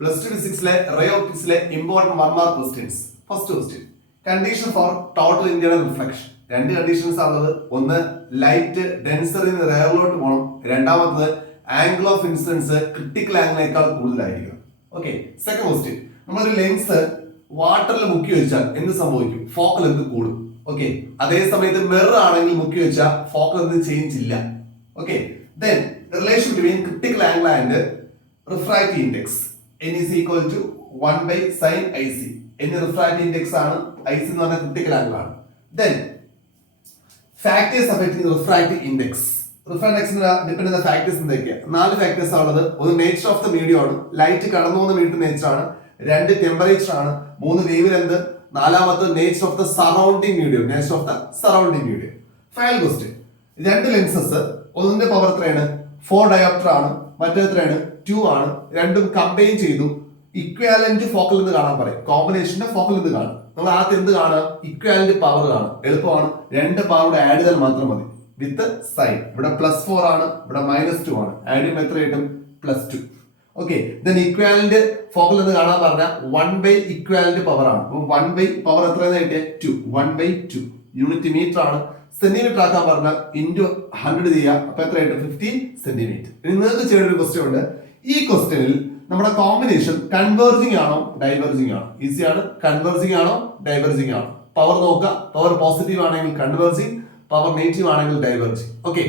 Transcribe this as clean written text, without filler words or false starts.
Plus two ഫിസിക്സിലെ ray ഓപ്റ്റിക്സിലെ important 1 mark questions. First question, condition for total internal reflection. രണ്ട് conditions ആണുള്ളത്. ഒന്ന്, ലൈറ്റ് ഡെൻസറിൽ നിന്ന് റെയറിലോട്ട് പോകണം. രണ്ടാമത്തത്, ആംഗിൾ ഓഫ് ഇൻസിഡൻസ് ക്രിട്ടിക്കൽ ആംഗിളിനേക്കാൾ കൂടുതലായിരിക്കും. ഓക്കെ. സെക്കൻഡ് ക്വസ്റ്റ്യൻ, നമ്മളൊരു ലെൻസ് വാട്ടറിൽ മുക്കി വെച്ചാൽ എന്ത് സംഭവിക്കും? ഫോക്കൽ ലെങ്ത് കൂടും. ഓക്കെ. അതേ സമയത്ത് മിറർ ആണെങ്കിൽ മുക്കി വെച്ചാൽ ഫോക്കൽ ലെങ്ത് ചേഞ്ച് ഇല്ല. Okay. Then relation between critical angle and refractive index n is equal to 1 by sin IC. n refractive index ആണ്, IC എന്ന് പറഞ്ഞാൽ ക്രിട്ടിക്കൽ ആംഗിൾ ആണ്. Then factors affecting refractive index. Refractive ഇൻഡെക്സിന് depend ചെയ്യുന്ന factors എന്തൊക്കെയാണ്? 4 factors ആണുള്ളത്. ഒന്ന് nature of the medium ആണ്, ലൈറ്റ് കടന്നു പോകുന്ന മീഡിയം നേച്ചർ ആണ്. 2 ടെമ്പറേച്ചർ ആണ്. 3 വേവ് ലെങ്ത്. 4ാമത്തെ nature of the surrounding medium, nature of the surrounding medium. Final question, രണ്ട് ലെൻസസ് ഒന്നിന്റെ പവർ എത്രയാണ്? 4 ഡയോപ്റ്റർ ആണ്, മറ്റേ എത്രയാണ്? 2 ആണ്. രണ്ടും കമ്പൈൻ ചെയ്തു ഇക്വാലന്റ് ഫോക്കൽ ലെങ്ത് കാണാൻ പറയും. കോമ്പിനേഷന്റെ ഫോക്കൽ ലെങ്ത് കാണും. നമ്മൾ ആദ്യം എന്ത് കാണുക? ഇക്വാലന്റ് പവർ കാണും. എളുപ്പമാണ്. 2 പവർ കൂടെ ആഡ് ചെയ്താൽ മാത്രം മതി. വിത്ത് സൈൻ. ഇവിടെ +4 ആണ്, ഇവിടെ -2 ആണ്. ആഡ് ചെയ്യുമ്പോൾ എത്ര കിട്ടും? +2. Okay. Then equivalent focal length കാണാൻ പറഞ്ഞാൽ 1 ബൈ ഇക്വാലന്റ് പവർ ആണ്. അപ്പൊ 1 ബൈ പവർ എത്രയെന്ന് കിട്ടിയ? 2. 1 ബൈ 2 യൂണിറ്റ് മീറ്റർ ആണ്. സെന്റിമീറ്റർ ആക്കാൻ പറഞ്ഞാൽ ഇൻറ്റു 100 ചെയ്യാം. അപ്പൊ എത്ര കിട്ടും? 15 സെന്റിമീറ്റർ. ഇനി നിങ്ങൾക്ക് ചെയ്യേണ്ട ഒരു ക്വസ്റ്റ്യൻ ഉണ്ട്. ഈ ക്വസ്റ്റ്യനിൽ നമ്മുടെ കോമ്പിനേഷൻ കൺവേർജിങ് ആണോ ഡൈവേർജിങ് ആണോ? ഈസിയാണ്. കൺവേർജിങ് ആണോ ഡൈവേർജിങ് ആണോ? പവർ നോക്കുക. പവർ പോസിറ്റീവ് ആണെങ്കിൽ കൺവേർജിങ്, പവർ നെഗറ്റീവ് ആണെങ്കിൽ ഡൈവേർജിങ്. ഓക്കെ.